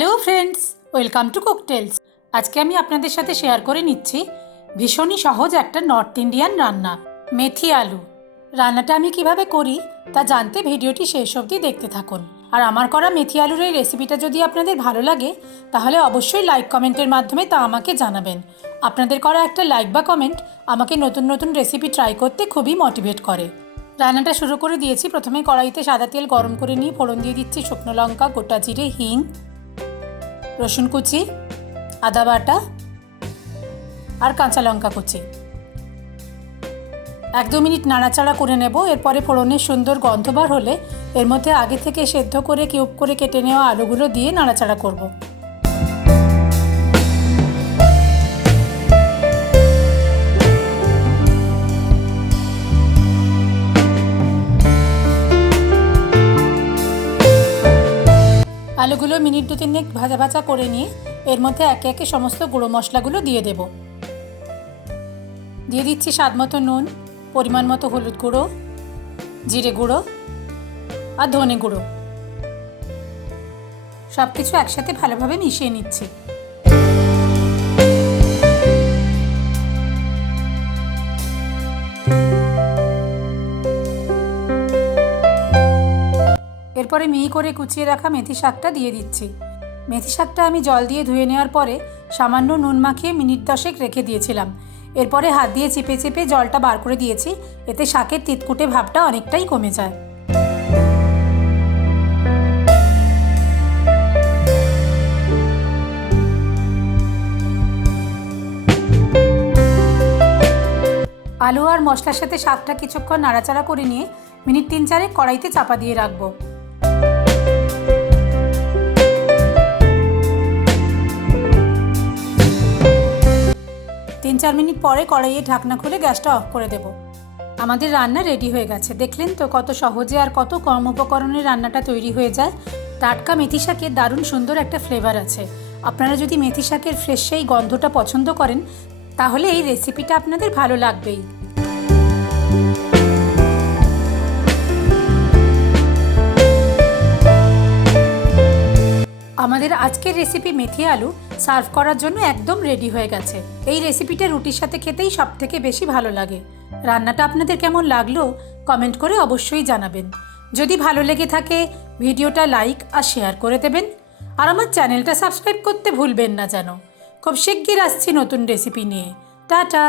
Hello friends, welcome to Cooktails. আজকে আমি আপনাদের সাথে শেয়ার করে নিচ্ছি ভীষণই সহজ একটা নর্থ ইন্ডিয়ান রান্না, মেথি আলু। রান্নাটা আমি কিভাবে করি তা জানতে ভিডিওটি শেষ অবধি দেখতে থাকুন। আর আমার করা মেথি আলুর এই রেসিপিটা যদি আপনাদের ভালো লাগে তাহলে অবশ্যই লাইক কমেন্টের মাধ্যমে তা আমাকে জানাবেন। আপনাদের করা একটা লাইক বা কমেন্ট আমাকে নতুন নতুন রেসিপি ট্রাই করতে খুবই মোটিভেট করে। রান্নাটা শুরু করে দিয়েছি। প্রথমে কড়াইতে সাদা তেল গরম করে নিয়ে ফোড়ন দিয়ে দিচ্ছি শুকনো লঙ্কা, গোটা জিরে, হিং, রসুন কুচি, আদা বাটা আর কাঁচা লঙ্কা কুচি। 1-2 মিনিট নাড়াচাড়া করে নেব। এরপরে ফোড়নের সুন্দর গন্ধ বার হলে এর মধ্যে আগে থেকে সেদ্ধ করে কিউব করে কেটে নেওয়া আলুগুলো দিয়ে নাড়াচাড়া করব। আলুগুলো মিনিট 2-3 ভাজা ভাজা করে নিয়ে এর মধ্যে একে একে সমস্ত গুঁড়ো মশলাগুলো দিয়ে দেব। দিয়ে দিচ্ছি স্বাদ মতো নুন, পরিমাণ মতো হলুদ গুঁড়ো, জিরে গুঁড়ো আর ধনে গুঁড়ো। সব কিছু একসাথে ভালোভাবে মিশিয়ে নিচ্ছি। এরপরে মিহি করে কুচিয়ে রাখা মেথি শাকটা দিয়ে দিচ্ছি। মেথি শাকটা আমি জল দিয়ে ধুয়ে নেওয়ার পরে সামান্য নুন মাখিয়ে মিনিট 10 রেখে দিয়েছিলাম। এরপরে হাত দিয়ে চেপে চেপে জলটা বার করে দিয়েছি, এতে শাকের তিতকুটে ভাবটা অনেকটাই কমে যায়। আলু আর মশলার সাথে শাকটা কিছুক্ষণ নাড়াচাড়া করে নিয়ে মিনিট 3-4 কড়াইতে চাপা দিয়ে রাখবো। 3-4 মিনিট পরে কড়াইয়ে ঢাকনা খুলে গ্যাসটা অফ করে দেব। আমাদের রান্না রেডি হয়ে গেছে। দেখলেন তো কত সহজে আর কত কম উপকরণে রান্নাটা তৈরি হয়ে যায়। টাটকা মেথি শাকের দারুণ সুন্দর একটা ফ্লেভার আছে। আপনারা যদি মেথি শাকের ফ্রেশ সেই গন্ধটা পছন্দ করেন তাহলে এই রেসিপিটা আপনাদের ভালো লাগবেই। আমাদের আজকের রেসিপি মেথি আলু সার্ভ করার জন্য একদম রেডি হয়ে গেছে। এই রেসিপিটা রুটির সাথে খেতেই সবথেকে বেশি ভালো লাগে। রান্নাটা আপনাদের কেমন লাগলো কমেন্ট করে অবশ্যই জানাবেন। যদি ভালো লেগে থাকে ভিডিওটা লাইক আর শেয়ার করে দেবেন। আর আমার চ্যানেলটা সাবস্ক্রাইব করতে ভুলবেন না যেন। খুব শিগগির আসছি নতুন রেসিপি নিয়ে। টাটা।